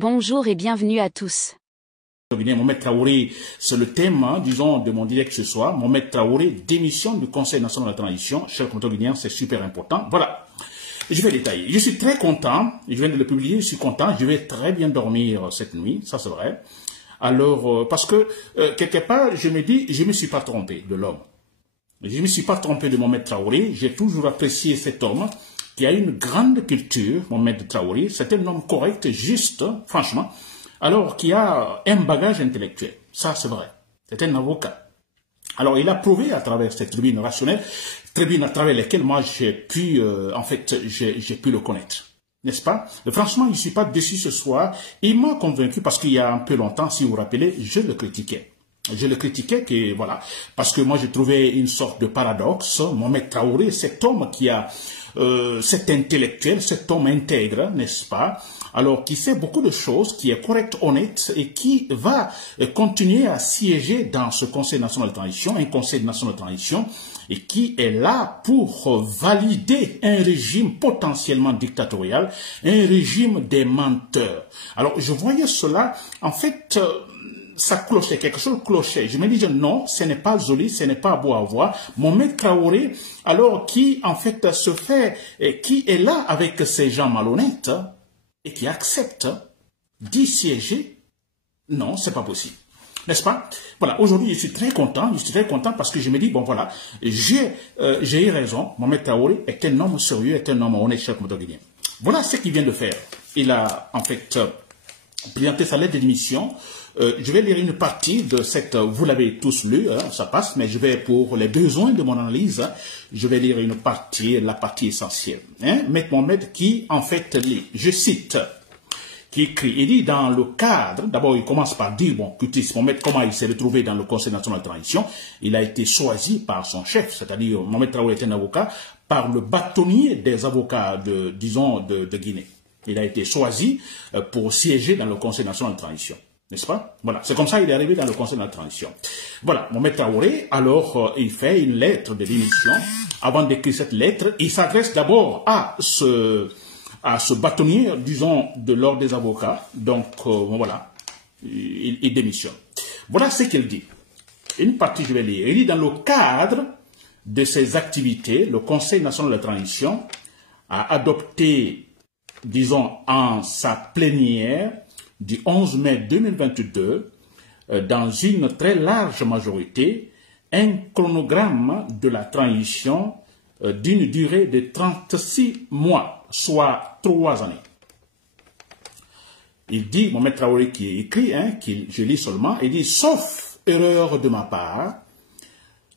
Bonjour et bienvenue à tous. Mohamed Traoré, c'est le thème, disons, de mon direct ce soir. Mohamed Traoré, démission du Conseil national de la transition. Chers compatriotes, c'est super important. Voilà. Je vais détailler. Je suis très content. Je viens de le publier. Je suis content. Je vais très bien dormir cette nuit. Ça, c'est vrai. Alors, parce que, quelque part, je me dis, je ne me suis pas trompé de l'homme. Je ne me suis pas trompé de Mohamed Traoré. J'ai toujours apprécié cet homme qui a une grande culture, Mohamed Traoré. C'est un homme correct, juste, franchement. Alors, qui a un bagage intellectuel. Ça, c'est vrai. C'est un avocat. Alors, il a prouvé à travers cette tribune rationnelle, tribune à travers laquelle moi j'ai pu, j'ai pu le connaître. N'est-ce pas? Franchement, je ne suis pas déçu ce soir. Il m'a convaincu parce qu'il y a un peu longtemps, si vous vous rappelez, je le critiquais. Je le critiquais, que, voilà, parce que moi je trouvais une sorte de paradoxe. Mohamed Traoré, cet homme qui a, cet intellectuel, cet homme intègre, n'est-ce pas? Alors, qui fait beaucoup de choses, qui est correct, honnête et qui va continuer à siéger dans ce Conseil national de transition, un Conseil national de transition, et qui est là pour valider un régime potentiellement dictatorial, un régime des menteurs. Alors, je voyais cela, en fait, ça clochait, quelque chose clochait. Je me disais non, ce n'est pas joli, ce n'est pas beau à voir. Mohamed Traoré, alors qui en fait se fait, qui est là avec ces gens malhonnêtes et qui accepte d'y siéger, non, c'est pas possible. N'est-ce pas? Voilà, aujourd'hui je suis très content parce que je me dis, bon voilà, j'ai eu raison, Mohamed Traoré est un homme sérieux, est un homme honnête, cher compatriote. Voilà ce qu'il vient de faire. Il a en fait présenté sa lettre de démission. Je vais lire une partie de cette, vous l'avez tous lu, hein, ça passe, mais je vais, pour les besoins de mon analyse, je vais lire une partie, la partie essentielle. Hein, Maître Mohamed qui, en fait, lit, je cite, qui écrit, il dit dans le cadre, d'abord il commence par dire, bon, Mohamed, comment il s'est retrouvé dans le Conseil national de transition, il a été choisi par son chef, c'est-à-dire Mohamed Traoré est un avocat, par le bâtonnier des avocats de, disons, de Guinée. Il a été choisi pour siéger dans le Conseil national de transition. N'est-ce pas? Voilà, c'est comme ça qu'il est arrivé dans le Conseil de la transition. Voilà, Mohamed Traoré, alors, il fait une lettre de démission. Avant d'écrire cette lettre, il s'adresse d'abord à ce bâtonnier, disons, de l'ordre des avocats. Donc, voilà, il démissionne. Voilà ce qu'il dit. Une partie, je vais lire. Il dit, dans le cadre de ses activités, le Conseil national de la transition a adopté, disons, en sa plénière, du 11 mai 2022, dans une très large majorité, un chronogramme de la transition d'une durée de 36 mois, soit 3 années. Il dit, Mohamed Traoré qui écrit, hein, je lis seulement, il dit, sauf erreur de ma part,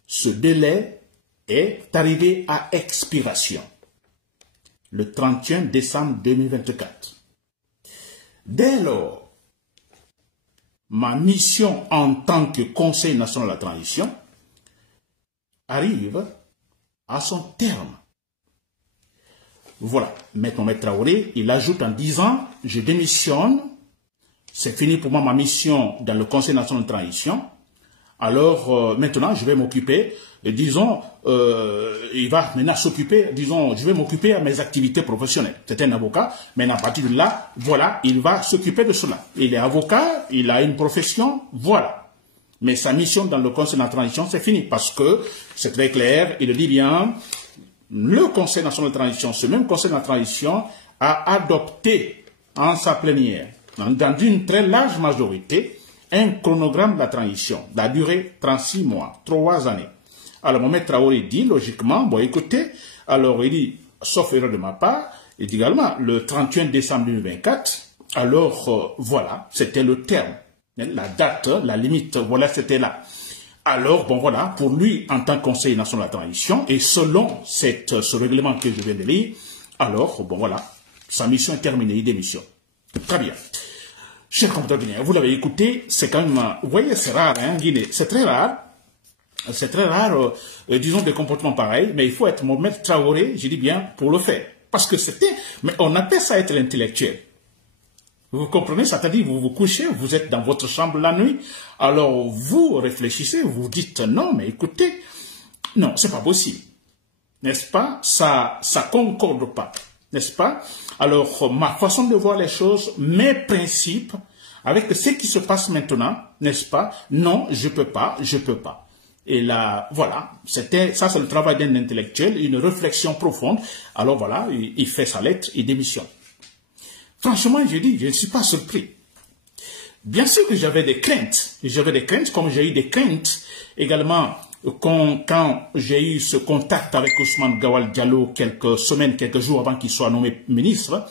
ce délai est arrivé à expiration, le 31 décembre 2024. Dès lors, ma mission en tant que Conseil national de la transition arrive à son terme. Voilà, Maître Mohamed Traoré, il ajoute en disant, je démissionne, c'est fini pour moi ma mission dans le Conseil national de transition. Alors maintenant, je vais m'occuper, disons, il va maintenant s'occuper, disons, je vais m'occuper à mes activités professionnelles. C'est un avocat, mais à partir de là, voilà, il va s'occuper de cela. Il est avocat, il a une profession, voilà. Mais sa mission dans le Conseil de la transition, c'est fini, parce que c'est très clair, il dit bien, le Conseil national de transition, ce même Conseil de la transition, a adopté en sa plénière, dans une très large majorité, un chronogramme de la transition, la durée 36 mois, 3 années. Alors, Mohamed Traoré dit, logiquement, bon, écoutez, alors il dit, sauf erreur de ma part, il dit également, le 31 décembre 2024, alors, voilà, c'était le terme, la date, la limite, voilà, c'était là. Alors, bon, voilà, pour lui, en tant que Conseil national de la transition, et selon ce règlement que je viens de lire, alors, bon, voilà, sa mission est terminée, il démissionne. Très bien. Chers compatriotes, vous l'avez écouté, c'est quand même, vous voyez, c'est rare, hein, Guinée, c'est très rare, disons, des comportements pareils, mais il faut être Mohamed Traoré, je dis bien, pour le faire. Parce que c'était, mais on appelle ça être l'intellectuel. Vous comprenez, c'est-à-dire, vous vous couchez, vous êtes dans votre chambre la nuit, alors vous réfléchissez, vous dites, non, mais écoutez, non, c'est pas possible. N'est-ce pas? Ça concorde pas. n'est-ce pas? Alors, ma façon de voir les choses, mes principes, avec ce qui se passe maintenant, n'est-ce pas? Non, je peux pas. Et là, voilà, ça c'est le travail d'un intellectuel, une réflexion profonde. Alors voilà, il fait sa lettre, il démissionne. Franchement, je dis, je ne suis pas surpris. Bien sûr que j'avais des craintes. Comme j'ai eu des craintes également quand j'ai eu ce contact avec Ousmane Gawal Diallo quelques semaines, quelques jours avant qu'il soit nommé ministre.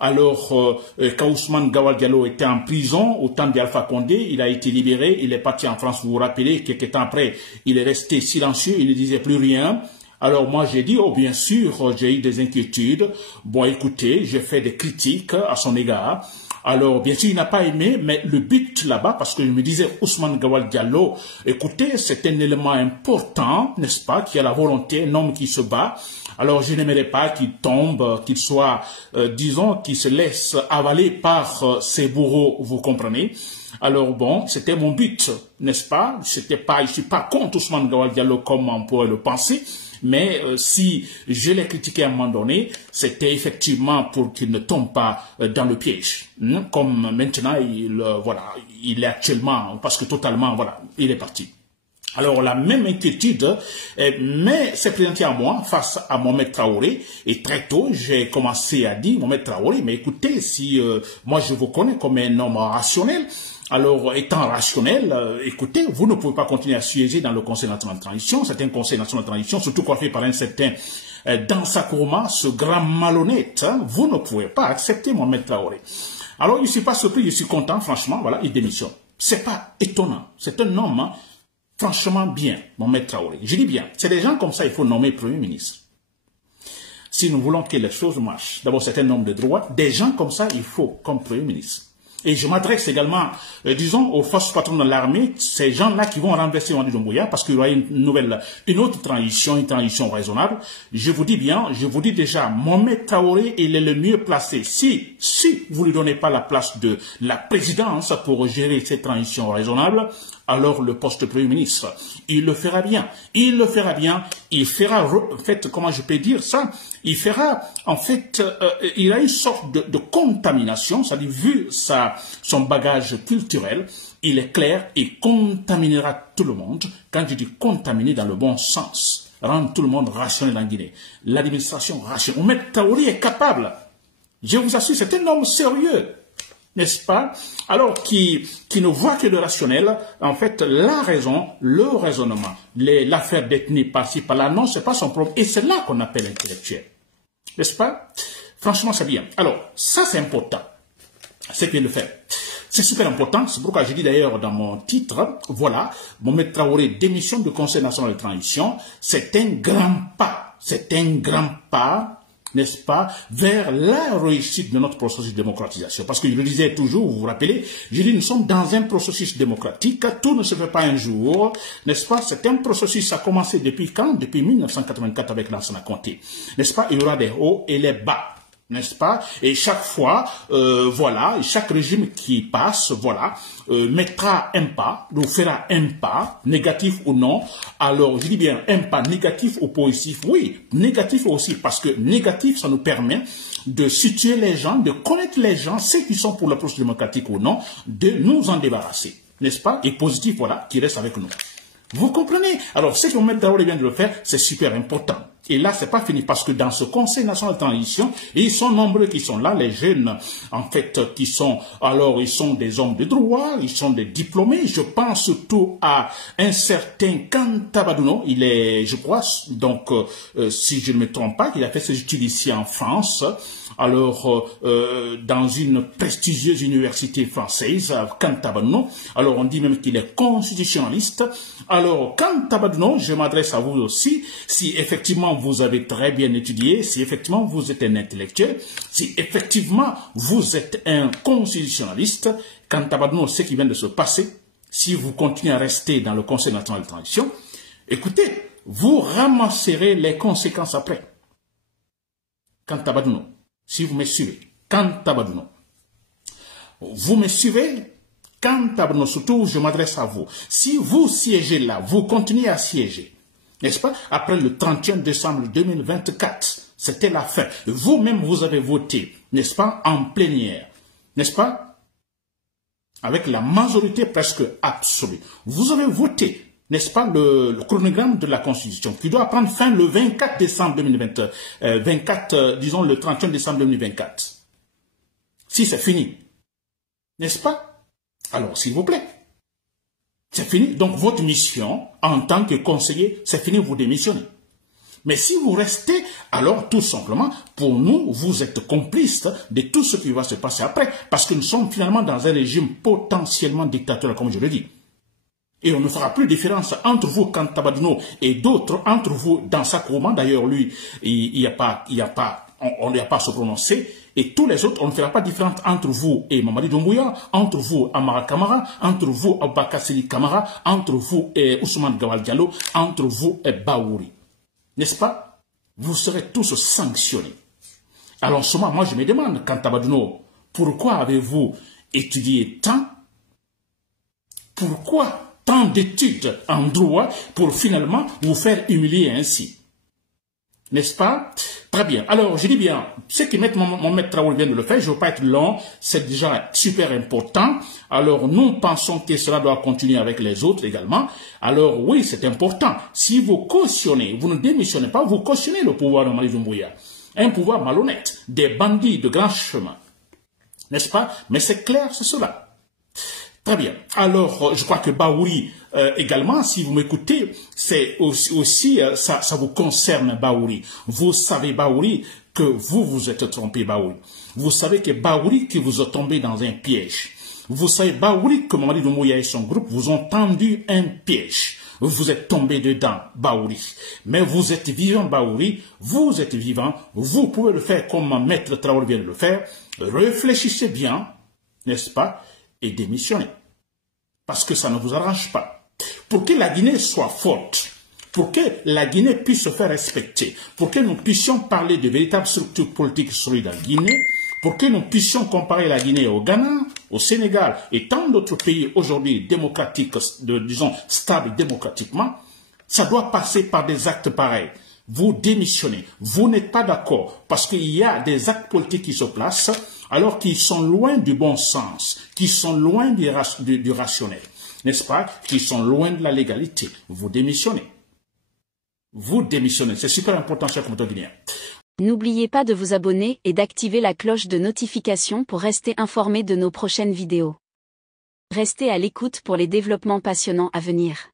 Alors, quand Ousmane Gawal Diallo était en prison au temps d'Alpha Condé, il a été libéré, il est parti en France, vous vous rappelez, quelques temps après, il est resté silencieux, il ne disait plus rien. Alors moi j'ai dit, oh bien sûr, j'ai eu des inquiétudes. Bon écoutez, j'ai fait des critiques à son égard. Alors bien sûr il n'a pas aimé, mais le but là-bas, parce que je me disais, Ousmane Gawal Diallo, écoutez, c'est un élément important, n'est-ce pas, qui a la volonté, un homme qui se bat. Alors je n'aimerais pas qu'il tombe, qu'il soit, disons, qu'il se laisse avaler par ses bourreaux, vous comprenez. Alors bon, c'était mon but, n'est-ce pas? Je suis pas contre Ousmane Gawal Diallo comme on pourrait le penser. Mais si je l'ai critiqué à un moment donné, c'était effectivement pour qu'il ne tombe pas dans le piège. Comme maintenant, il est actuellement, parce que totalement, voilà, il est parti. Alors la même inquiétude s'est présentée à moi face à Mohamed Traoré, et très tôt j'ai commencé à dire, Mohamed Traoré, mais écoutez, si moi je vous connais comme un homme rationnel, alors, étant rationnel, écoutez, vous ne pouvez pas continuer à siéger dans le Conseil national de transition. C'est un Conseil national de transition, surtout coiffé par un certain Dansa Kourma, ce grand malhonnête. Hein, vous ne pouvez pas accepter Mohamed Traoré. Alors, je ne suis pas surpris, je suis content, franchement, voilà, il démissionne. C'est pas étonnant. C'est un homme, hein, franchement bien, Mohamed Traoré. Je dis bien, c'est des gens comme ça, il faut nommer Premier ministre. Si nous voulons que les choses marchent, d'abord, c'est un homme de droit. Des gens comme ça, il faut comme Premier ministre. Et je m'adresse également, disons, aux forces patronnes de l'armée, ces gens-là qui vont renverser Wandi Doumbouya, parce qu'il y aura une autre transition, une transition raisonnable. Je vous dis bien, je vous dis déjà, Mohamed Traoré, il est le mieux placé. Si vous ne lui donnez pas la place de la présidence pour gérer cette transition raisonnable, alors le poste de Premier ministre, il le fera bien. Il le fera bien. Il fera, en fait, comment je peux dire ça? Il fera, en fait, il a une sorte de contamination, c'est-à-dire vu son bagage culturel, il est clair, il contaminera tout le monde. Quand je dis contaminer dans le bon sens, rendre tout le monde rationnel en Guinée. L'administration rationnelle. Mohamed Traoré est capable. Je vous assure, c'est un homme sérieux. N'est-ce pas? Alors, qui ne voit que le rationnel, en fait, la raison, le raisonnement, l'affaire d'ethnie par-ci, par-là, non, c'est pas son problème. Et c'est là qu'on appelle intellectuel. N'est-ce pas? Franchement, c'est bien. Alors, ça, c'est important. C'est bien de le faire. C'est super important. C'est pourquoi je dis d'ailleurs dans mon titre, voilà, Mohamed Traoré, démission du Conseil national de transition, c'est un grand pas. C'est un grand pas, n'est-ce pas, vers la réussite de notre processus de démocratisation. Parce que je le disais toujours, vous vous rappelez, je dis, nous sommes dans un processus démocratique, tout ne se fait pas un jour, n'est-ce pas, c'est un processus, ça a commencé depuis quand? Depuis 1984 avec Lansana Conté, n'est-ce pas, il y aura des hauts et les bas. N'est-ce pas? Et chaque fois, voilà, chaque régime qui passe, voilà, mettra un pas, nous fera un pas, négatif ou non. Alors, je dis bien un pas négatif ou positif. Oui, négatif aussi, parce que négatif, ça nous permet de situer les gens, de connaître les gens, ceux qui sont pour le processus démocratique ou non, de nous en débarrasser. N'est-ce pas? Et positif, voilà, qui reste avec nous. Vous comprenez? Alors, ce que Mohamed Traoré vient de le faire, c'est super important. Et là, c'est pas fini parce que dans ce Conseil national de transition, ils sont nombreux qui sont là, les jeunes, en fait, qui sont, alors, ils sont des hommes de droit, ils sont des diplômés. Je pense surtout à un certain Kantabadouno. Il est, je crois, donc, si je ne me trompe pas, il a fait ses études ici en France. Alors, dans une prestigieuse université française, Kantabadouno. Alors, on dit même qu'il est constitutionnaliste. Alors, Kantabadouno, je m'adresse à vous aussi, si effectivement vous avez très bien étudié, si effectivement vous êtes un intellectuel, si effectivement vous êtes un constitutionnaliste, Kantabadouno, ce qui vient de se passer, si vous continuez à rester dans le Conseil national de transition, écoutez, vous ramasserez les conséquences après. Kantabadouno, si vous me suivez, Kantabadouno, vous me suivez, Kantabadouno, surtout je m'adresse à vous, si vous siégez là, vous continuez à siéger, n'est-ce pas? Après le 31 décembre 2024, c'était la fin. Vous-même, vous avez voté, n'est-ce pas, en plénière, n'est-ce pas? Avec la majorité presque absolue. Vous avez voté, n'est-ce pas, le chronogramme de la Constitution qui doit prendre fin le 24 décembre 2024, disons le 31 décembre 2024. Si c'est fini, n'est-ce pas? Alors, s'il vous plaît, c'est fini. Donc, votre mission en tant que conseiller, c'est fini, vous démissionnez. Mais si vous restez, alors tout simplement, pour nous, vous êtes complices de tout ce qui va se passer après, parce que nous sommes finalement dans un régime potentiellement dictatorial, comme je le dis. Et on ne fera plus de différence entre vous, Kantabadino, et d'autres, entre vous, dans Sakouma. D'ailleurs, lui, on n'y a pas à se prononcer. Et tous les autres, on ne fera pas de différence entre vous et Mamadi Doumbouya, entre vous, Amara Kamara, entre vous, Abakasili Kamara, entre vous et Ousmane Gawal Diallo, entre vous et Baouri. N'est-ce pas? Vous serez tous sanctionnés. Alors, en ce moment, moi, je me demande, Kantabadino, pourquoi avez-vous étudié tant? Pourquoi tant d'études en droit pour finalement vous faire humilier ainsi? N'est-ce pas? Très bien. Alors, je dis bien, ce que mon maître Traoré vient de le faire, je ne veux pas être long, c'est déjà super important. Alors, nous pensons que cela doit continuer avec les autres également. Alors, oui, c'est important. Si vous cautionnez, vous ne démissionnez pas, vous cautionnez le pouvoir de Mamadi Doumbouya. Un pouvoir malhonnête, des bandits de grand chemin. N'est-ce pas? Mais c'est clair, c'est cela. Très bien. Alors, je crois que Baouri également, si vous m'écoutez, c'est aussi ça vous concerne, Baouri. Vous savez, Baouri, que vous êtes trompé, Baouri. Vous savez que Baouri, que vous êtes tombé dans un piège. Vous savez, Baouri, que Mamadi Doumbouya et son groupe vous ont tendu un piège. Vous êtes tombé dedans, Baouri. Mais vous êtes vivant, Baouri. Vous êtes vivant. Vous pouvez le faire comme maître Traoré vient de le faire. Réfléchissez bien, n'est-ce pas, et démissionnez. Parce que ça ne vous arrange pas. Pour que la Guinée soit forte, pour que la Guinée puisse se faire respecter, pour que nous puissions parler de véritables structures politiques solides en Guinée, pour que nous puissions comparer la Guinée au Ghana, au Sénégal et tant d'autres pays aujourd'hui démocratiques, disons stables démocratiquement, ça doit passer par des actes pareils. Vous démissionnez, vous n'êtes pas d'accord parce qu'il y a des actes politiques qui se placent alors qu'ils sont loin du bon sens, qui sont loin du rationnel, n'est-ce pas, qui sont loin de la légalité. Vous démissionnez. Vous démissionnez. C'est super important, chers compatriotes guinéens. N'oubliez pas de vous abonner et d'activer la cloche de notification pour rester informé de nos prochaines vidéos. Restez à l'écoute pour les développements passionnants à venir.